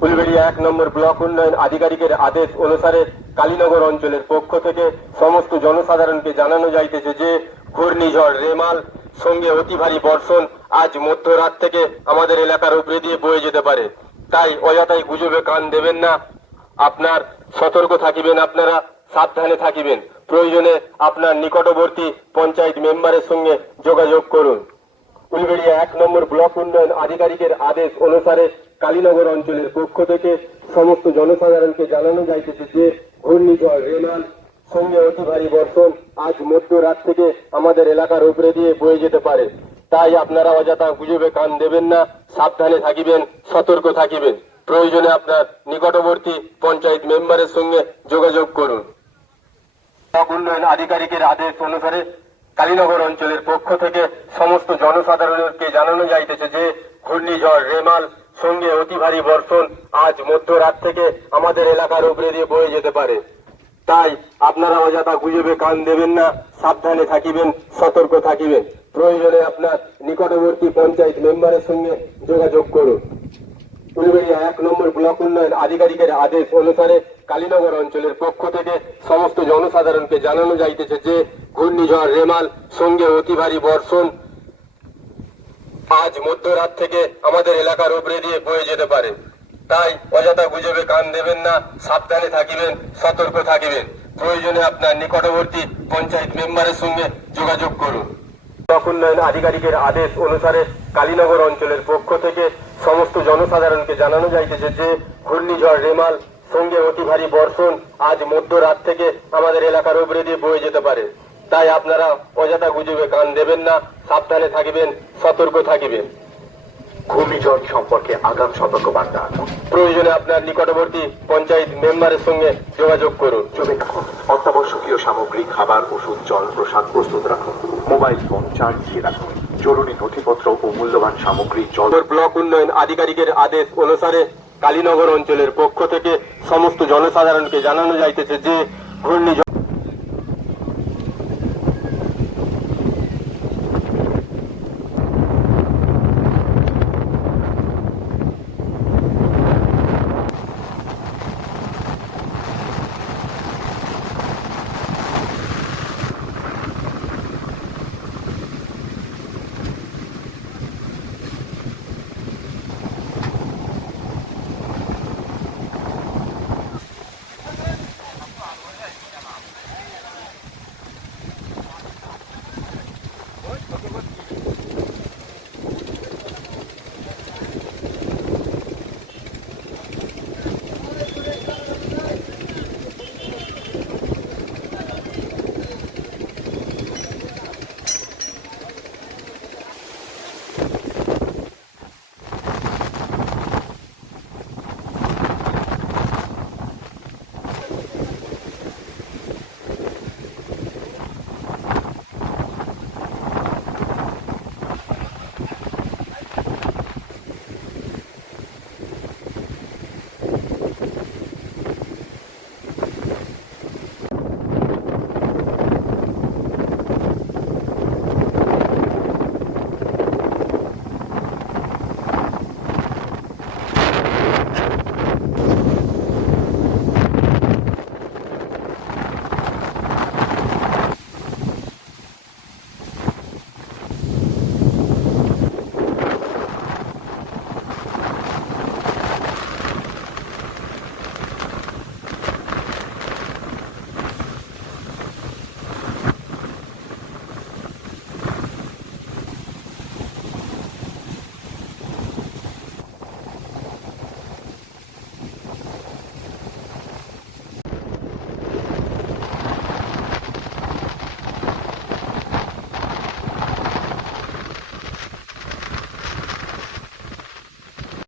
ফুলবেড়িয়া 1 নম্বর block উন্নয়ন আধিকারিকের আদেশ অনুসারে কালীনগর অঞ্চলের পক্ষ থেকে সমস্ত জনসাধারণকে জানানো যাইতেছে যে ঘূর্ণিঝড় রেমাল সঙ্গে অতি ভারী বর্ষণ আজ মধ্যরাত থেকে আমাদের এলাকার উপরে দিয়ে বয়ে যেতে পারে। তাই অযথাই গুজবে কান দেবেন না, আপনার সতর্ক থাকিবেন, আপনারা সাবধানে থাকিবেন। প্রয়োজনে আপনার নিকটবর্তী পঞ্চায়েত মেম্বারের সঙ্গে যোগাযোগ করুন। ফুলবেড়িয়া 1 নম্বর ব্লক উন্নয়ন আধিকারিকের আদেশ অনুসারে কালীনগর অঞ্চলের পক্ষ থেকে সমস্ত জনসাধারণকে জানানো যাইতেছে যে ঘূর্ণিঝড় রেমাল সঙ্গে অতি ভারী বর্ষণ আজ মধ্যরাত থেকে আমাদের এলাকার উপরে দিয়ে বয়ে যেতে পারে। তাই আপনারা অযথা গুজবে কান দেবেন না, সাবধানে থাকিবেন, সতর্ক থাকিবেন। প্রয়োজনে আপনার নিকটবর্তী পঞ্চায়েত মেম্বারের সঙ্গে যোগাযোগ করুন। ব্লক উন্নয়ন আধিকারিকের আদেশ অনুসারে কালীনগর অঞ্চলের পক্ষ থেকে সমস্ত জনসাধারণকে জানানো যাইতেছে যে ঘূর্ণিঝড় রেমাল সঙ্গে অতি ভারী বর্ষণ আজ মধ্যরাত থেকে আমাদের এলাকার উপরে দিয়ে বয়ে যেতে পারে। তাই আপনারা অযথা গুজবে কান দেবেন না, সাবধানে থাকিবেন, সতর্ক থাকিবেন। প্রয়োজনে আপনার নিকটবর্তী পঞ্চায়েত মেম্বারের সঙ্গে যোগাযোগ করুন। ফুলবেড়িয়া 1 নম্বর ব্লক উন্নয়ন আধিকারিকের আদেশ অনুসারে কালীনগর অঞ্চলের পক্ষ থেকে সমস্ত জনসাধারণকে জানানো যাইতেছে যে ঘূর্ণিঝড় রেমাল সঙ্গে অতি ভারী বর্ষণ আজ মধ্যরাত থেকে আমাদের এলাকার উপরে দিয়ে বয়ে যেতে পারে। তাই অযথা গুজবে কান দেবেন না, সাবধানে থাকিবেন, সতর্ক থাকিবেন। প্রয়োজনে আপনার নিকটবর্তী পঞ্চায়েত মেম্বারের সঙ্গে যোগাযোগ করুন। ব্লক উন্নয়ন আধিকারিকের আদেশ অনুসারে কালীনগর অঞ্চলের পক্ষ থেকে সমস্ত জনসাধারণকে জানানো যাইতেছে যে ঘূর্ণিঝড় রেমাল সঙ্গে অতি ভারী বর্ষণ আজ মধ্যরাত থেকে আমাদের এলাকার উপরে দিয়ে বয়ে যেতে পারে। তাই আপনারা অযথা গুজবে কান দেবেন না, সাবধানে থাকিবেন, সতর্ক থাকিবেন। ঘূর্ণিঝড় সম্পর্কে আগাম সতর্কবার্তা। প্রয়োজনে আপনার নিকটবর্তী পঞ্চায়েত মেম্বারের সঙ্গে যোগাযোগ করুন। জমে রাখুন অত্যাবশ্যকীয় সামগ্রী, খাবার, ওষুধ, জল, প্রসাদ প্রস্তুত রাখুন। মোবাইল ফোন চার্জ দিয়ে রাখুন। জরুরি নথিপত্র ও মূল্যবান সামগ্রী জল। ব্লক উন্নয়ন আধিকারিকের আদেশ অনুসারে কালীনগর অঞ্চলের পক্ষ থেকে সমস্ত জনসাধারণকে জানানো যাইতেছে যে ঘূর্ণিঝড়